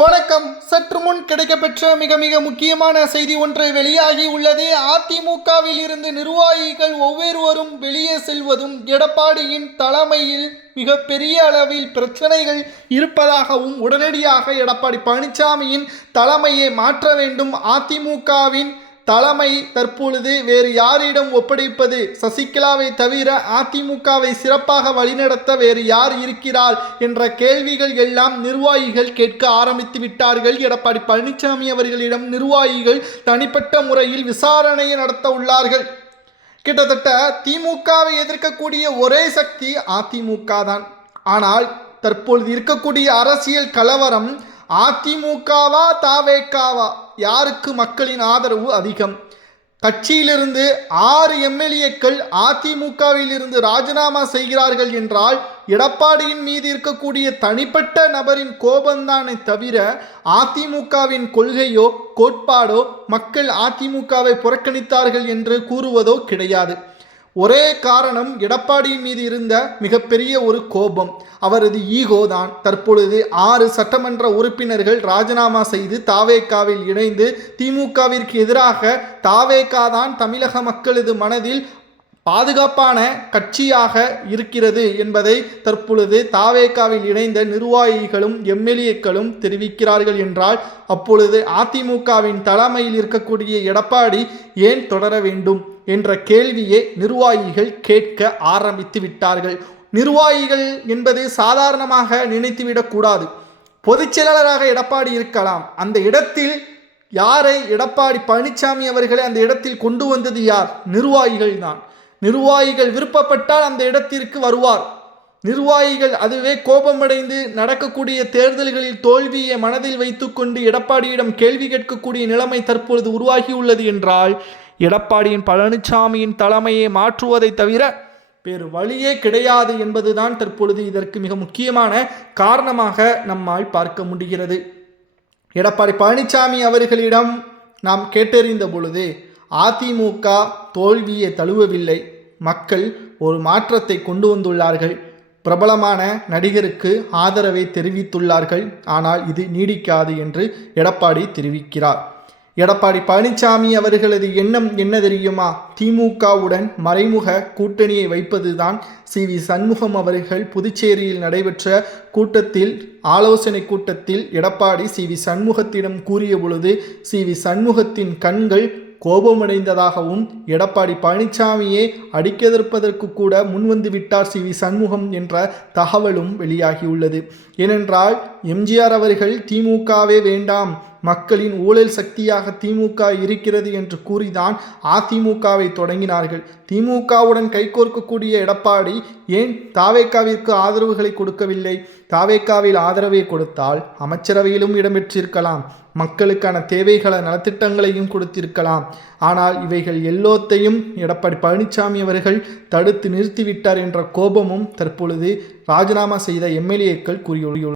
வணக்கம். சற்று முன் கிடைக்கப்பெற்ற மிக மிக முக்கியமான செய்தி ஒன்று வெளியாகி உள்ளது. அதிமுகவில் இருந்து நிர்வாகிகள் ஒவ்வொருவரும் வெளியே செல்வதும் எடப்பாடியின் தலைமையில் மிக பெரிய அளவில் பிரச்சனைகள் இருப்பதாகவும் உடனடியாக எடப்பாடி பழனிசாமியின் தலைமையை மாற்ற வேண்டும், அதிமுகவின் தலைமை தற்பொழுது வேறு யாரிடம் ஒப்படைப்பது, சசிகலாவை தவிர அதிமுகவை சிறப்பாக வழிநடத்த வேறு யார் இருக்கிறார் என்ற கேள்விகள் எல்லாம் நிர்வாகிகள் கேட்க ஆரம்பித்து விட்டார்கள். எடப்பாடி பழனிசாமி அவர்களிடம் நிர்வாகிகள் தனிப்பட்ட முறையில் விசாரணையை நடத்த உள்ளார்கள். கிட்டத்தட்ட திமுகவை எதிர்க்கக்கூடிய ஒரே சக்தி அதிமுக தான். ஆனால் தற்பொழுது இருக்கக்கூடிய அரசியல் கலவரம் அதிமுகவா தாவேக்காவா, யாருக்கு மக்களின் ஆதரவு அதிகம்? கட்சியிலிருந்து 6 எம்எல்ஏக்கள் அதிமுகவில் இருந்து ராஜினாமா செய்கிறார்கள் என்றால் எடப்பாடியின் மீது இருக்கக்கூடிய தனிப்பட்ட நபரின் கோபம்தானே தவிர அதிமுகவின் கொள்கையோ கோட்பாடோ மக்கள் அதிமுகவை புறக்கணித்தார்கள் என்று கூறுவதோ கிடையாது. ஒரே காரணம், எடப்பாடியின் மீது இருந்த மிகப்பெரிய ஒரு கோபம், அவரது ஈகோ தான். தற்பொழுது 6 சட்டமன்ற உறுப்பினர்கள் ராஜினாமா செய்து தாவேகாவில் இணைந்து திமுகவிற்கு எதிராக தாவேகா தான் தமிழக மக்களது மனதில் பாதுகாப்பான கட்சியாக இருக்கிறது என்பதை தற்பொழுது தாவேகாவில் இணைந்த நிர்வாகிகளும் எம்எல்ஏக்களும் தெரிவிக்கிறார்கள் என்றால், அப்பொழுது அதிமுகவின் தலைமையில் இருக்கக்கூடிய எடப்பாடி ஏன் தொடர வேண்டும் என்ற கேள்வியை நிர்வாகிகள் கேட்க ஆரம்பித்து விட்டார்கள். நிர்வாகிகள் என்பது சாதாரணமாக நினைத்துவிடக்கூடாது. பொதுச் செயலாளராக எடப்பாடி இருக்கலாம், அந்த இடத்தில் யாரை, எடப்பாடி பழனிசாமி அவர்களை அந்த இடத்தில் கொண்டு வந்தது யார்? நிர்வாகிகள் தான். நிர்வாகிகள் விருப்பப்பட்டால் அந்த இடத்திற்கு வருவார். நிர்வாகிகள் அதுவே கோபமடைந்து நடக்கக்கூடிய தேர்தல்களில் தோல்வியை மனதில் வைத்துக்கொண்டு எடப்பாடியிடம் கேள்வி கேட்கக்கூடிய நிலைமை தற்பொழுது உருவாகியுள்ளது என்றால், எடப்பாடியின் பழனிசாமியின் தலைமையை மாற்றுவதை தவிர வேறு வழியே கிடையாது என்பதுதான் தற்பொழுது இதற்கு மிக முக்கியமான காரணமாக நம்மால் பார்க்க முடிகிறது. எடப்பாடி பழனிசாமி அவர்களிடம் நாம் கேட்டறிந்த பொழுது அதிமுக தோல்வியை தழுவவில்லை, மக்கள் ஒரு மாற்றத்தை கொண்டு வந்துள்ளார்கள், பிரபலமான நடிகருக்கு ஆதரவை தெரிவித்துள்ளார்கள், ஆனால் இது நீடிக்காது என்று எடப்பாடி தெரிவிக்கிறார். எடப்பாடி பழனிசாமி அவர்களது எண்ணம் என்ன தெரியுமா? திமுகவுடன் மறைமுக கூட்டணியை வைப்பதுதான். சி.வி. சண்முகம் அவர்கள் புதுச்சேரியில் நடைபெற்ற கூட்டத்தில், ஆலோசனை கூட்டத்தில் எடப்பாடி சி.வி. சண்முகத்திடம் கூறிய பொழுது சி.வி. சண்முகத்தின் கண்கள் கோபமடைந்ததாகவும் எடப்பாடி பழனிசாமியை அடிக்கெதிர்ப்பதற்கு கூட முன்வந்து விட்டார் சி.வி. சண்முகம் என்ற தகவலும் வெளியாகியுள்ளது. ஏனென்றால் எம்ஜிஆர் அவர்கள் திமுகவே வேண்டாம், மக்களின் ஊழல் சக்தியாக திமுக இருக்கிறது என்று கூறிதான் அதிமுகவை தொடங்கினார்கள். திமுகவுடன் கைகோர்க்கக்கூடிய எடப்பாடி ஏன் தாவேகாவிற்கு ஆதரவுகளை கொடுக்கவில்லை? தாவேகாவில் ஆதரவை கொடுத்தால் அமைச்சரவையிலும் இடம்பெற்றிருக்கலாம், மக்களுக்கான தேவைகளை நலத்திட்டங்களையும் கொடுத்திருக்கலாம். ஆனால் இவைகள் எல்லோத்தையும் எடப்பாடி பழனிசாமி அவர்கள் தடுத்து நிறுத்திவிட்டார் என்ற கோபமும் தற்பொழுது ராஜினாமா செய்த எம்எல்ஏக்கள் கூறியுள்ளார்.